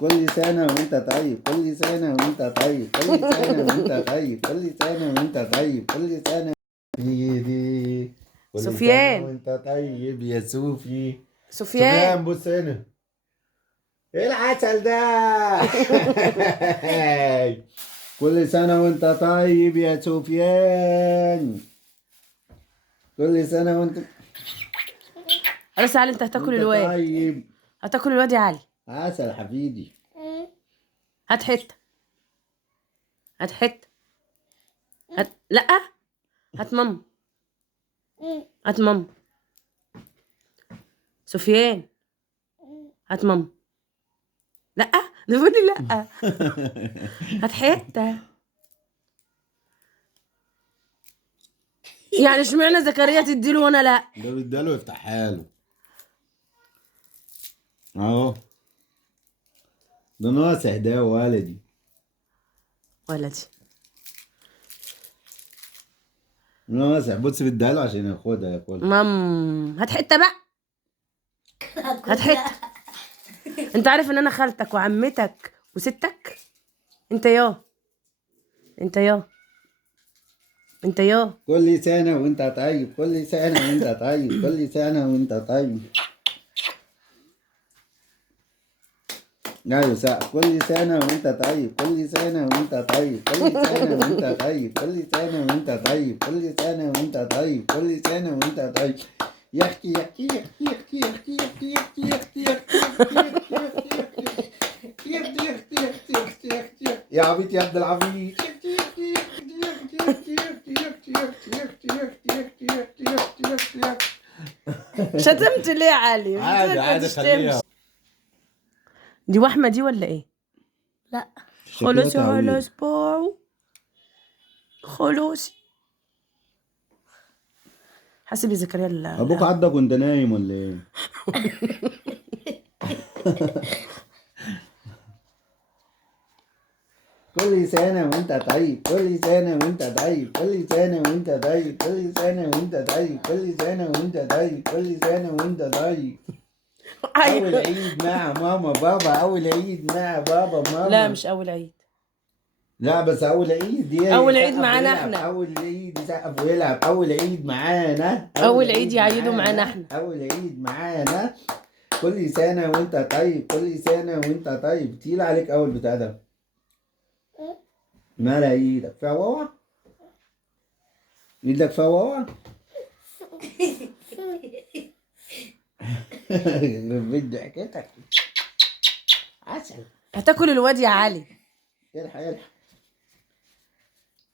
كل سنة وانت طيب، كل سنة وانت طيب، كل سنة وانت طيب، كل سنة وانت طيب، كل سنة دي كل سنة سفيان. وانت طيب يا سوفي. سفيان. سفيان بص هنا، ايه العسل ده؟ كل سنة وانت طيب يا سفيان، كل سنة بس علي انت هتاكل وانت الواد. طيب. هتاكل الواد يا علي. عسل حبيبي. هات حته. هات حته. لا. هات ماما. هات ماما. سفيان. هات ماما. لا. ده بيقول لي لا. هات حته. يعني اشمعنى زكريا تديله وانا لا؟ ده بيداله يفتحها له اهو، ده ناقص هدايا ولدي. ولدي. ناقص بص بيديها له عشان ياخدها ياكلها. هات حته بقى. هات حته. انت عارف ان انا خالتك وعمتك وستك. انت يا انت يا انت يا كل سنة وانت طيب، كل سنة وانت طيب، كل سنة وانت طيب. ايوه صح، كل سنة وانت طيب، كل سنة وانت طيب، كل سنة وانت طيب، كل سنة وانت طيب، كل سنة وانت طيب، كل سنة وانت طيب. يا اختي يا اختي يا اختي يا اختي يا اختي يا اختي يا اختي يا اختي يا اختي يا اختي يا اختي يا اختي يا اختي يا اختي يا اختي يا عبيط يا عبد العبيط. شتمت ليه يا علي؟ عادي عادي خليها. دي وحمة دي ولا ايه؟ لا خلاص على تعويض. اسبوع. خلاص. حاسب يا زكريا ابوك عدى كنت نايم ولا ايه؟ كل سنة وانت طيب، كل سنة وانت طيب، كل سنة وانت طيب، كل سنة وانت طيب، كل سنة وانت طيب، كل سنة وانت طيب. أول عيد مع ماما بابا، أول عيد مع بابا ماما. لا مش أول عيد. لا بس أول عيد دي أول عيد يسقف معانا ويلعب. احنا. أول عيد يسقف ويلعب. أول عيد معانا. أول عيد يعيدوا معانا احنا. أول عيد معانا. كل سنة وانت طيب، كل سنة وانت طيب. تقيل عليك أول بتاع ده. مالها ايدك فيها واوا؟ ايدك فيها واوا؟ بدي حكيتك عسل. هتاكل الواد يا علي. الحق الحق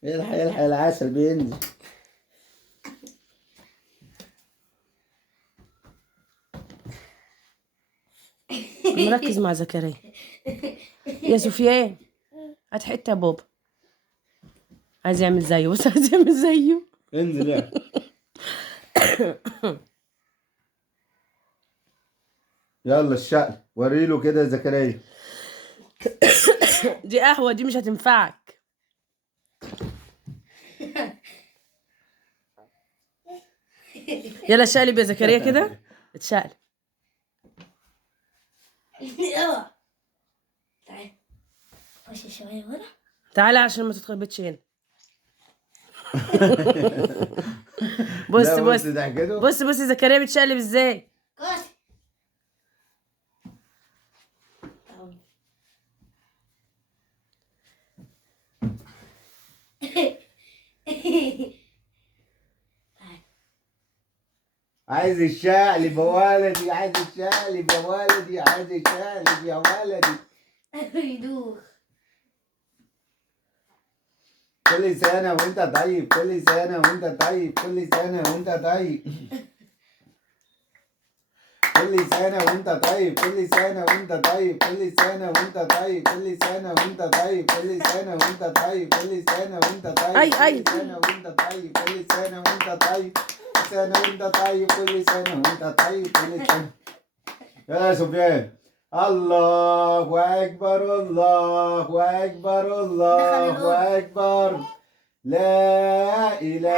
الحق الحق، العسل بينزل. مركز مع زكريا. يا سفيان هات حته يا بابا. عايز يعمل زيه، بس عايز يعمل زيه. انزل يا يلا الشقل وريله كده يا زكريا. دي قهوه، دي مش هتنفعك. يلا شقلب يا زكريا كده. اتشقلب. تعال خش شوية ورا. تعالى عشان ما تتخربطش هنا. بص لا بص ضحكته. بص يا زكريا بتشقلب ازاي. خش. عايز الشقلب يا ولدي، عايز الشقلب يا ولدي، عايز الشقلب يا ولدي. يدوخ. كل سنة وانت طيب، كل سنة وانت طيب، كل سنة وانت طيب. كل سنة وانت طيب، كل سنة وانت طيب، كل سنة وانت طيب، كل سنة وانت طيب، كل سنة وانت طيب، كل سنة وانت طيب، أي. كل سنة وانت طيب، كل سنة وانت طيب، كل سنة وانت طيب، كل سنة وانت طيب، كل سنة. يا سفيان، الله أكبر، الله أكبر، الله أكبر. لا إله